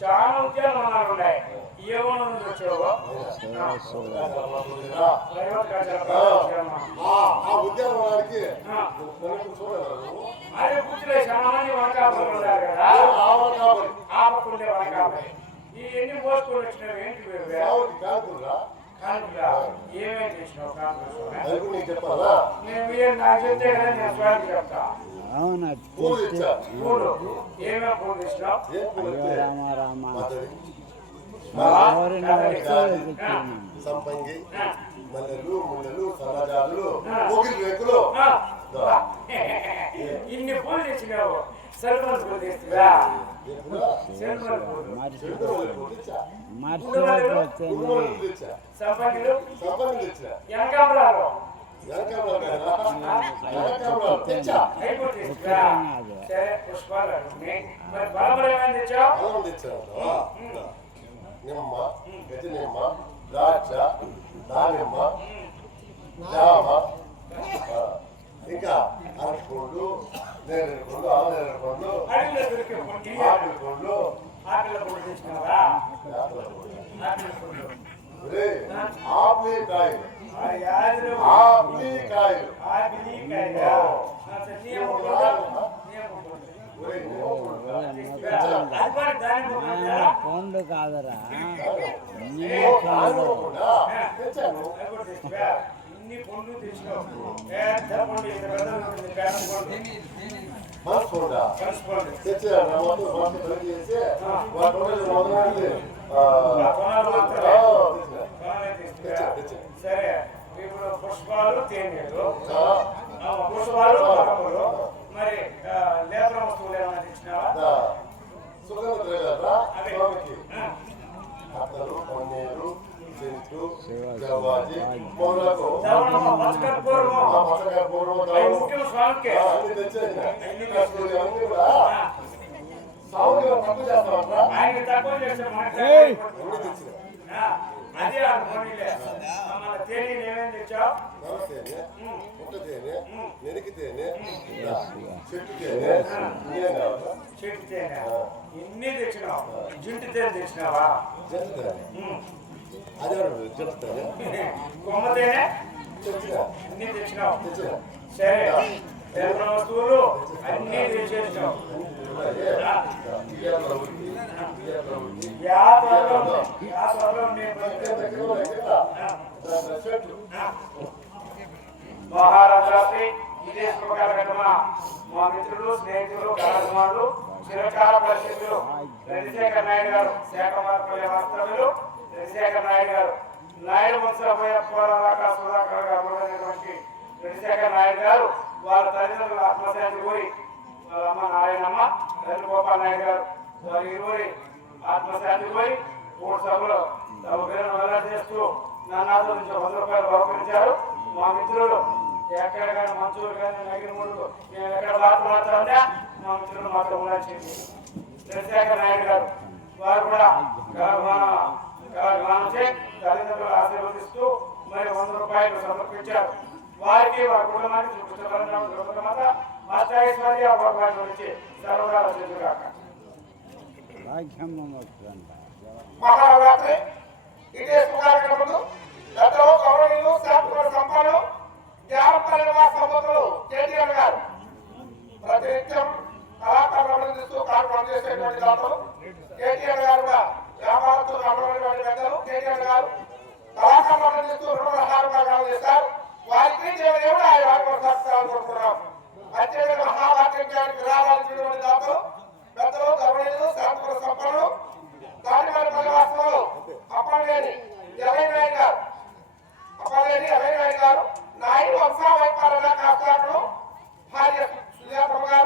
చాలా ఉద్యోగాలు ఉన్నాయి. ఏమన్నా వచ్చావో అదే కూర్చులే చాలా మంది వనకాపలు ఉన్నారు కదా, ఆపకుండే వనకాపలి ఈ ఎన్ని పోసుకొని వచ్చినావు ఏంటి ఏమేమి చేసినావు నాకు చెప్తే కదా నేను స్వామి చెప్తా. పూలు ఏమేమి పూలు తెచ్చినావు? సంపంగి, మల్లెలు, ముల్లెలు, సన్నజాజులు, ఊగిరి రేకులు. ఇన్ని పూలు తెచ్చినావు. సెల్ఫోన్ పూలు తెచ్చినా సంపంగిలు వెనకామరాలు పుష్పాలు బలబలం ఏమైనా తెచ్చావు? నిమ్మ, గతి నిమ్మ, ద్రాక్ష, దానిమ్మ, జామ, ఇంకా అరటిపండ్లు, నేరేడు పండ్లు, ఆనేరేడు పండ్లు, ఆపిల్ పండ్లు, ఆపిలికాయలు, ఆపిలికాయలు, పండు కాదరా ఇన్ని పండ్లు తెచ్చినావు. సరే ఇప్పుడు పుష్పాలు తేనెలు, పుష్పాలు పరములు, మరి లేబర వస్తువులు ఏమైనా తెచ్చినావా? అత్తలు, పన్నీరు, చింటు, జవాజి, మొదలకు ఆయన తక్కువ చేస్తే అదే తేనె ఏమేమి తెచ్చావు? నెరికి తేనె, చెట్టు తేనె ఇన్ని తెచ్చినావు. జుంటి తేనె తెచ్చినావా? కొమ్మ తేనె అన్ని తెచ్చినావు. సరే లేబర వస్తువులు అన్ని తెచ్చేసినావు. మహారాజాశ్రీ ఇదే శుభకార్యక్రమ మా మిత్రులు, స్నేహితులు, కళాభిమానులు, చిరకాల పరిస్థితులు చంద్రశేఖర్ నాయుడు గారు, శాఖ మార్పుల వాస్తవ్యులు చంద్రశేఖర్ నాయుడు గారు, నాయుడు వంశపోయే పోరాక సుధాకర్ గారు చంద్రశేఖర్ నాయుడు గారు వాళ్ళ తల్లిదండ్రుల ఆత్మశాంతి కోరి వాళ్ళ అమ్మ నారాయణమ్మ, తల్లి గోపాల్ నాయుడు గారు వారి ఇరువురి ఆత్మశాంతి కోరి 3 సభలు తమ పేరును వెల్లడి చేస్తూ నన్ను నుంచి 100 రూపాయలు బహుకరించారు. మా మిత్రులు ఎక్కడ కానీ మంచూరు కానీ నగిరిమూడు మేము ఎక్కడ మాట్లాడుతుంటే మా మిత్రులు మాత్రం ఉండాల్సింది. చంద్రశేఖర్ నాయుడు గారు వారు కూడా కళాభిమానంచే తల్లిదండ్రులు ఆశీర్వదిస్తూ మరి 100 రూపాయలు సమర్పించారు. వారికి వారి కుటుంబానికి మాస్టరేశ్వరి అవకాశం నుంచి సర్వకాల చెందుగాక. మహారాత్రి ఇదే కార్యక్రమంలో గతంలో గౌరవనీయులు శాంతిపుర సంపన్నులు జ్ఞానపల్లి సంపత్తులు కేటీఆర్ గారు ప్రతినిత్యం కళాకారులు అభినందిస్తూ కార్యక్రమం చేసేటువంటి దాతలు కేటీఆర్ గారు కూడా వ్యాపారస్తులు అటువంటి పెద్దలు కేటీఆర్ గారు కళాకారులు అభినందిస్తూ 2 రకాలుగా చేశారు. వారికి దేవుడు ఆయన కోరుకున్నాం. అత్యంత మహావాక్యానికి విరాళాలు దాతలు పెద్దలు గౌరవనీయులు శాంతిపుర సంపన్నులు దానివారి పల్లెవాసులు అప్పలేని అభయనాయుడు గారు, నాయుడు వంశావైపాలన కాస్తాడు భార్య సుజాతమ్మ గారు.